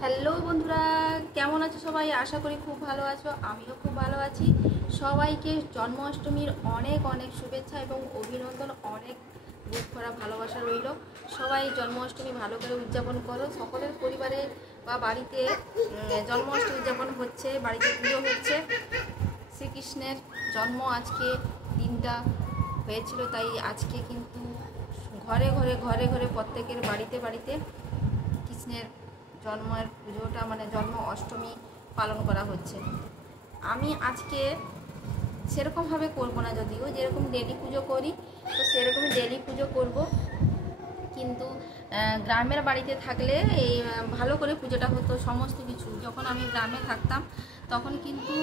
Hello বন্ধুরা, কেমন আছো সবাই? আশা করি খুব ভালো আছো। আমিও খুব ভালো আছি। সবাইকে জন্মাষ্টমীর অনেক অনেক শুভেচ্ছা এবং অভিনন্দন। অনেক বুক ভরা ভালোবাসা রইল। সবাই জন্মাষ্টমী ভালো করে উদযাপন করো। সকলের পরিবারে বা বাড়িতে জন্মাষ্টমী উদযাপন হচ্ছে, বাড়িতে পুজো হচ্ছে। শ্রীকৃষ্ণের জন্ম আজকে দিনটা হয়েছিল, তাই আজকে কিন্তু ঘরে ঘরে ঘরে ঘরে প্রত্যেকের বাড়িতে বাড়িতে কৃষ্ণের জন্মের পুজোটা মানে জন্ম অষ্টমী পালন করা হচ্ছে। আমি আজকে সেরকমভাবে করবো না, যদিও যেরকম ডেলি পুজো করি তো সেরকমই ডেলি পুজো করব, কিন্তু গ্রামের বাড়িতে থাকলে এই ভালো করে পুজোটা হতো। সমস্ত কিছু যখন আমি গ্রামে থাকতাম তখন কিন্তু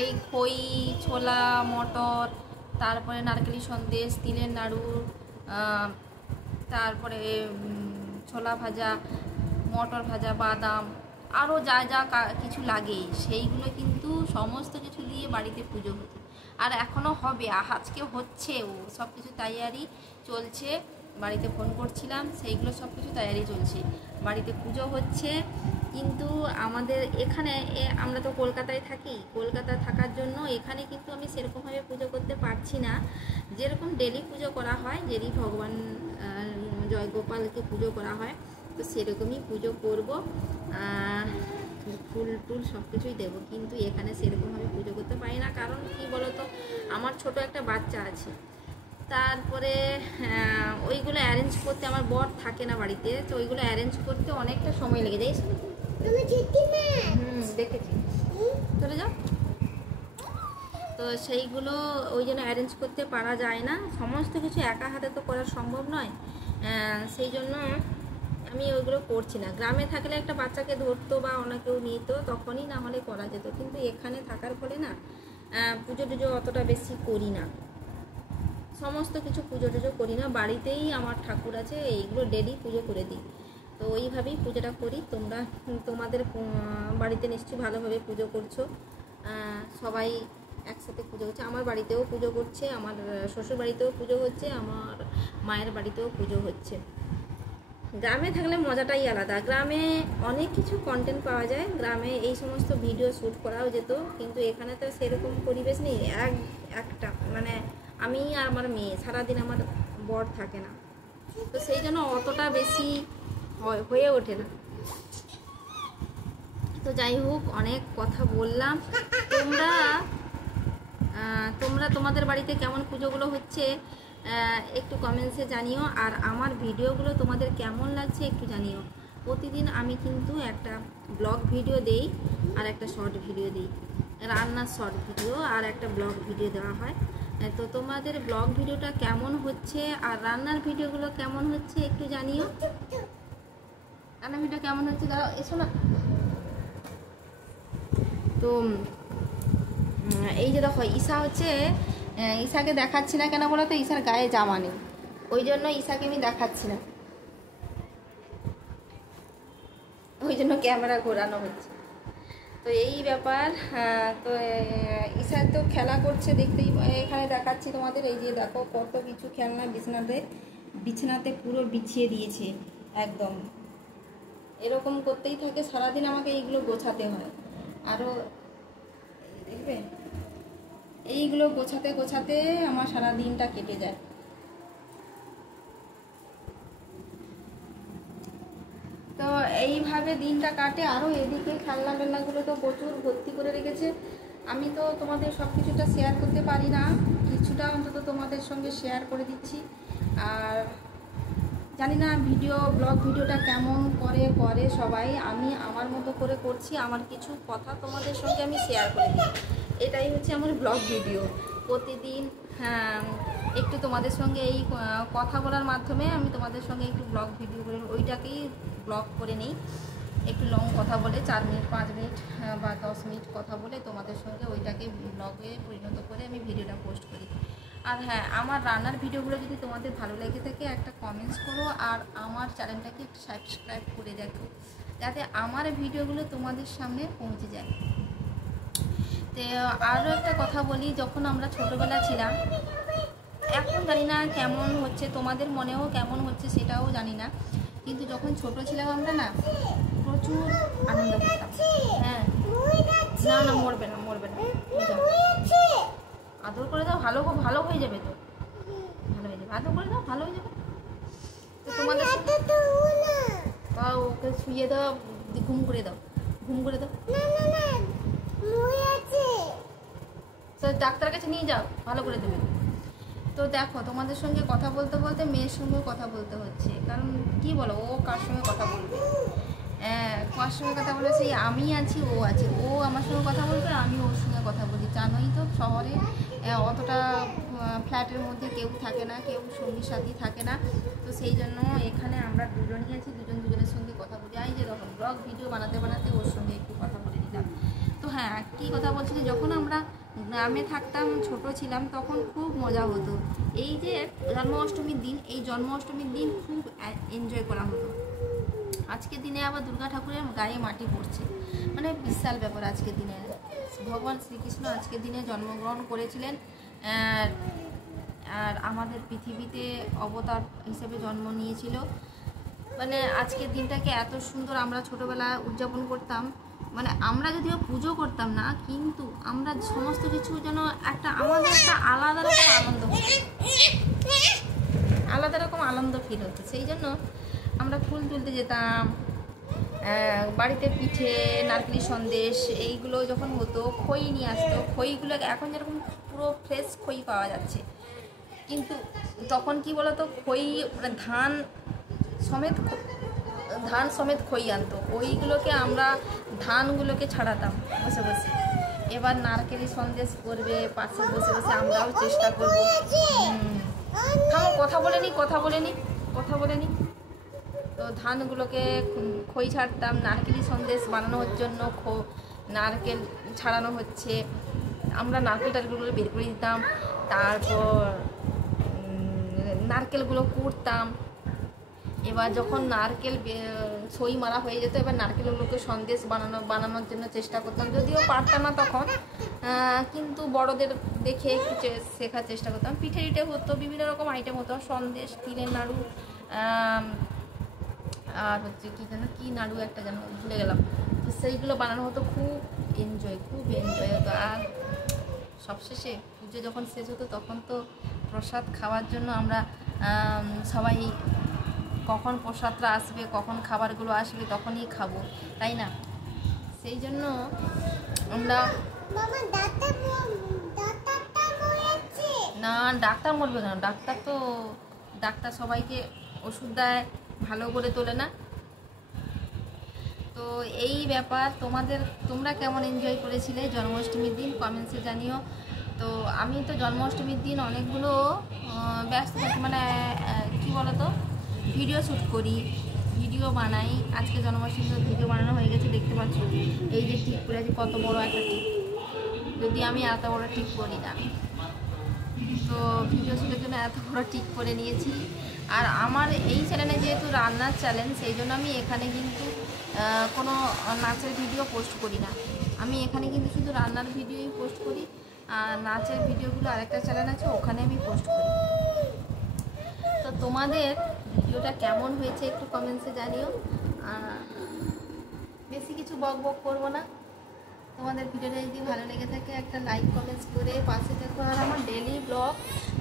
এই খই, ছোলা, মটর, তারপরে নারকেলি সন্দেশ, তিলের নাড়ু, তারপরে ছোলা ভাজা, মটর ভাজা, বাদাম, আরও যা যা কিছু লাগে সেইগুলো কিন্তু সমস্ত কিছু দিয়ে বাড়িতে পুজো হতো। আর এখনও হবে, আজকে হচ্ছেও, সব কিছু তৈয়ারি চলছে। বাড়িতে ফোন করছিলাম, সেইগুলো সব কিছু তৈয়ারি চলছে, বাড়িতে পুজো হচ্ছে। কিন্তু আমাদের এখানে আমরা তো কলকাতায় থাকি, কলকাতায় থাকার জন্য এখানে কিন্তু আমি সেরকমভাবে পুজো করতে পারছি না। যেরকম ডেলি পুজো করা হয়, ডেলি ভগবান জয়গোপালকে পুজো করা হয়, তো সেরকমই পুজো করব। ফুল টুল সব কিছুই দেবো, কিন্তু এখানে সেরকমভাবে পুজো করতে পারি না। কারণ কি বলো তো, আমার ছোট একটা বাচ্চা আছে, তারপরে ওইগুলো অ্যারেঞ্জ করতে আমার বর থাকে না বাড়িতে, তো ওইগুলো অ্যারেঞ্জ করতে অনেকটা সময় লেগে যায়। দেখেছি, চলে যাও। তো সেইগুলো ওই জন্য অ্যারেঞ্জ করতে পারা যায় না, সমস্ত কিছু একা হাতে তো করা সম্ভব নয়। সেই জন্য আমি ওইগুলো করছি না। গ্রামে থাকলে একটা বাচ্চাকে ধরতো বা অনেকেও নিত, তখনই না হলে করা যেত, কিন্তু এখানে থাকার ফলে না পুজো টুজো অতটা বেশি করি না, সমস্ত কিছু পুজো টুজো করি না। বাড়িতেই আমার ঠাকুর আছে, এইগুলো ডেলি পুজো করে দিই, তো ওইভাবেই পুজোটা করি। তোমাদের বাড়িতে নিশ্চয়ই ভালোভাবে পুজো করছো, সবাই একসাথে পুজো হচ্ছে। আমার বাড়িতেও পুজো করছে, আমার শ্বশুর বাড়িতেও পুজো হচ্ছে, আমার মায়ের বাড়িতেও পুজো হচ্ছে। গ্রামে থাকলে মজাটাই আলাদা। গ্রামে অনেক কিছু কন্টেন্ট পাওয়া যায়, গ্রামে এই সমস্ত ভিডিও শ্যুট করাও যেত, কিন্তু এখানে তো সেরকম পরিবেশ নেই। একটা মানে আমি আর আমার মেয়ে, সারাদিন আমার বর থাকে না, তো সেই জন্য অতটা বেশি হয়ে ওঠে না। তো যাই হোক, অনেক কথা বললাম। তোমরা তোমাদের বাড়িতে কেমন পুজোগুলো হচ্ছে একটু কমেন্টসে জানিও, আর আমার ভিডিওগুলো তোমাদের কেমন লাগছে একটু জানিও। প্রতিদিন আমি কিন্তু একটা ব্লগ ভিডিও দেই আর একটা শর্ট ভিডিও দিই, রান্নার শর্ট ভিডিও আর একটা ব্লগ ভিডিও দেওয়া হয়। তো তোমাদের ব্লগ ভিডিওটা কেমন হচ্ছে আর রান্নার ভিডিওগুলো কেমন হচ্ছে একটু জানিও। রান্নার ভিডিও কেমন হচ্ছে দাঁড়াও, এসো না। তো এই যে দেখো, ঈশা হচ্ছে, ঈশাকে দেখাচ্ছি না কেন বলো তো, ঈশার গায়ে জামা নেই, ওই জন্য ঈশাকে আমি দেখাচ্ছি না, ওই জন্য ক্যামেরা ঘোরানো হচ্ছে। তো এই ব্যাপার। তো ঈশা তো খেলা করছে, দেখতেই এখানে দেখাচ্ছি তোমাদের। এই যে দেখো কত কিছু খেলনা বিছানাতে পুরো বিছিয়ে দিয়েছে একদম। এরকম করতেই থাকে সারাদিন, আমাকে এইগুলো গোছাতে হয়। আরও দেখবে, এইগুলো গোছাতে গোছাতে আমার সারা দিনটা কেটে যায়। তো এইভাবে দিনটা কাটে। আরও এদিকে খেলনা টেলনাগুলো তো প্রচুর ভর্তি করে রেখেছে। আমি তো তোমাদের সব কিছুটা শেয়ার করতে পারি না, কিছুটা অন্তত তোমাদের সঙ্গে শেয়ার করে দিচ্ছি। আর জানি না ব্লগ ভিডিওটা কেমন করে সবাই, আমি আমার মতো করে করছি, আমার কিছু কথা তোমাদের সঙ্গে আমি শেয়ার করে দিই। এটাই হচ্ছে আমার ব্লগ ভিডিও। প্রতিদিন একটু তোমাদের সঙ্গে এই কথা বলার মাধ্যমে আমি তোমাদের সঙ্গে একটু ব্লগ ভিডিও করে ওইটাকেই ব্লগ করে নিই। একটু লং কথা বলে 4 মিনিট 5 মিনিট বা 10 মিনিট কথা বলে তোমাদের সঙ্গে ওইটাকে ব্লগে পরিণত করে আমি ভিডিওটা পোস্ট করি। আর হ্যাঁ, আমার রান্নার ভিডিওগুলো যদি তোমাদের ভালো লেগে থাকে একটা কমেন্টস করো, আর আমার চ্যানেলটাকে একটু সাবস্ক্রাইব করে দেখো, যাতে আমার ভিডিওগুলো তোমাদের সামনে পৌঁছে যায়। তো আরও একটা কথা বলি, যখন আমরা ছোটোবেলা ছিলাম, এখন জানি না কেমন হচ্ছে, তোমাদের মনেও কেমন হচ্ছে সেটাও জানি না, কিন্তু যখন ছোট ছিলাম আমরা না প্রচুর আনন্দ করতাম। হ্যাঁ না না মরবে না মরবে না, আদর করে দাও, ভালো ভালো হয়ে যাবে, তো ভালো হয়ে যাবে, আদর করে দাও ভালো হয়ে যাবে। তো তোমাদের তাও ওকে শুয়ে দাও, ঘুম করে দাও, ঘুম করে দাও, তো ডাক্তারের কাছে নিয়ে যাও, ভালো করে দেবে। তো দেখো তোমাদের সঙ্গে কথা বলতে বলতে মেয়ের সঙ্গে কথা বলতে হচ্ছে, কারণ কি বলো ও কার সঙ্গে কথা বলবে, কার সঙ্গে কথা বলে, সেই আমি আছি ও আছে, ও আমার সঙ্গে কথা বলবে আমি ওর সঙ্গে কথা বলি। জানোই তো শহরে অতটা ফ্ল্যাটের মধ্যে কেউ থাকে না, কেউ সঙ্গী সাথী থাকে না, তো সেই জন্য এখানে আমরা দুজনই আছি, দুজন দুজনের সঙ্গে কথা বলি। এই যে তখন ব্লগ ভিডিও বানাতে বানাতে ওর সঙ্গে একটু কথা বলে দিলাম। তো হ্যাঁ কী কথা বলছি, যখন আমরা গ্রামে থাকতাম ছোট ছিলাম তখন খুব মজা হতো। এই যে জন্মাষ্টমীর দিন, এই জন্মাষ্টমীর দিন খুব এনজয় করা হতো। আজকের দিনে আবার দুর্গা ঠাকুরের গায়ে মাটি পড়ছে, মানে বিশাল ব্যাপার। আজকের দিনে ভগবান শ্রীকৃষ্ণ আজকের দিনে জন্মগ্রহণ করেছিলেন, আর আমাদের পৃথিবীতে অবতার হিসেবে জন্ম নিয়েছিল। মানে আজকের দিনটাকে এত সুন্দর আমরা ছোটোবেলায় উদযাপন করতাম, মানে আমরা যদিও পুজো করতাম না, কিন্তু আমরা সমস্ত কিছু যেন একটা আমাদের একটা আলাদা রকম আনন্দ হতো, আলাদা রকম আনন্দ ফিল হতো। সেই জন্য আমরা ফুল তুলতে যেতাম, বাড়িতে পিঠে নারকেলি সন্দেশ এইগুলো যখন হতো, খই নিয়ে আসতো, খইগুলো এখন যেরকম পুরো ফ্রেশ খই পাওয়া যাচ্ছে, কিন্তু তখন কি বলতো খই মানে ধান সমেত খই আনতো, ওইগুলোকে আমরা ধানগুলোকে ছাড়াতাম বসে বসে। এবার নারকেলি সন্দেশ করবে পাশে বসে বসে, আমরাও চেষ্টা করবো। কথা বলে নি। তো ধানগুলোকে খই ছাড়তাম, নারকেলি সন্দেশ বানানোর জন্য নারকেল ছাড়ানো হচ্ছে, আমরা টারকেলগুলো বের করে দিতাম, তারপর নারকেলগুলো কুড়তাম। এবার যখন নারকেল ছই মারা হয়ে যেত, এবার নারকেলগুলোকে সন্দেশ বানানোর জন্য চেষ্টা করতাম, যদিও পারতাম না তখন, কিন্তু বড়দের দেখে একটু শেখার চেষ্টা করতাম। পিঠে হতো, বিভিন্ন রকম আইটেম হতো, সন্দেশ, তিলের নাড়ু, আর হচ্ছে কি নাড়ু একটা যেন ভুলে গেলাম, তো সেইগুলো বানানো হতো। খুব এনজয় হতো। আর সবশেষে পুজো যখন শেষ হতো তখন তো প্রসাদ খাওয়ার জন্য আমরা সবাই, কখন প্রসাদটা আসবে, কখন খাবারগুলো আসবে তখনই খাবো, তাই না? সেই জন্য আমরা না, ডাক্তার মরবে কেন, ডাক্তার সবাইকে ওষুধ দেয়, ভালো করে তোলে না। তো এই ব্যাপার, তোমরা কেমন এনজয় করেছিলে জন্মাষ্টমীর দিন কমেন্টসে জানিও। তো আমি তো জন্মাষ্টমীর দিন অনেকগুলো ব্যস্ত থাকি, মানে কী বলতো ভিডিও শ্যুট করি, ভিডিও বানাই। আজকে জন্মাষ্টমীর ভিডিও বানানো হয়ে গেছে, দেখতে পাচ্ছ এই যে টিপ করে আছে, কত বড় একটা টিপ, যদি আমি এত বড় টিপ করি না, তো ভিডিও শ্যুটের জন্য এত বড় টিপ করে নিয়েছি। আর আমার এই চ্যানেলে যেহেতু রান্নার চ্যানেল, সেই জন্য আমি এখানে কিন্তু কোনো নাচের ভিডিও পোস্ট করি না, আমি এখানে কিন্তু শুধু রান্নার ভিডিওই পোস্ট করি, আর নাচের ভিডিওগুলো আরেকটা চ্যানেল আছে ওখানে আমি পোস্ট করি। তো তোমাদের ভিডিওটা কেমন হয়েছে একটু কমেন্টসে জানিও। বেশি কিছু বক করবো না, তোমাদের ভিডিওটা যদি ভালো লেগে থাকে একটা লাইক কমেন্টস করে পাশে থেকো। আর আমার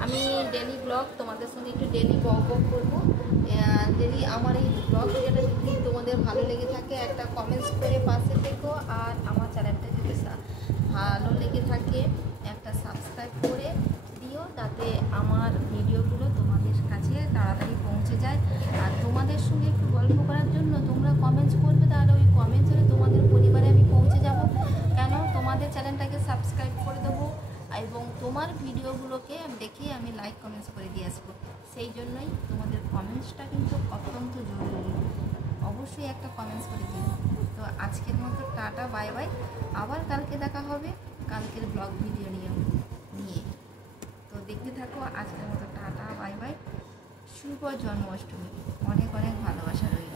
আমি ডেলি ব্লগ তোমাদের সঙ্গে একটু ডেলি বক করবো। ডেলি আমার এই ব্লগ ভিডিওটা যদি তোমাদের ভালো লেগে থাকে একটা কমেন্টস করে পাশে থেকো। আর আমার চ্যানেলটা যদি ভালো লেগে থাকে একটা সাবস্ক্রাইব করে দিও, যাতে আমার ভিডিওগুলো তোমাদের কাছে তাড়াতাড়ি পৌঁছে যায়। আর তোমাদের সঙ্গে একটু গল্প করার জন্য তোমরা কমেন্টস করবে, তাহলে ওই কমেন্টস হলে তোমাদের পরিবারে আমি পৌঁছে যাব। কেন তোমাদের চ্যানেলটাকে সাবস্ক্রাইব করে দেবো, এবং তোমার ভিডিওগুলোকে দেখে আমি লাইক কমেন্টস করে দিয়ে আসবো। সেই জন্যই তোমাদের কমেন্টসটা কিন্তু অত্যন্ত জরুরি, অবশ্যই একটা কমেন্টস করে দিও। তো আজকের মতো টাটা, বাই বাই, আবার কালকে দেখা হবে কালকের ব্লগ ভিডিও নিয়ে। তো দেখতে থাকো, আজকের মতো টাটা, বাই বাই, শুভ জন্মাষ্টমী, অনেক অনেক ভালোবাসা রইল।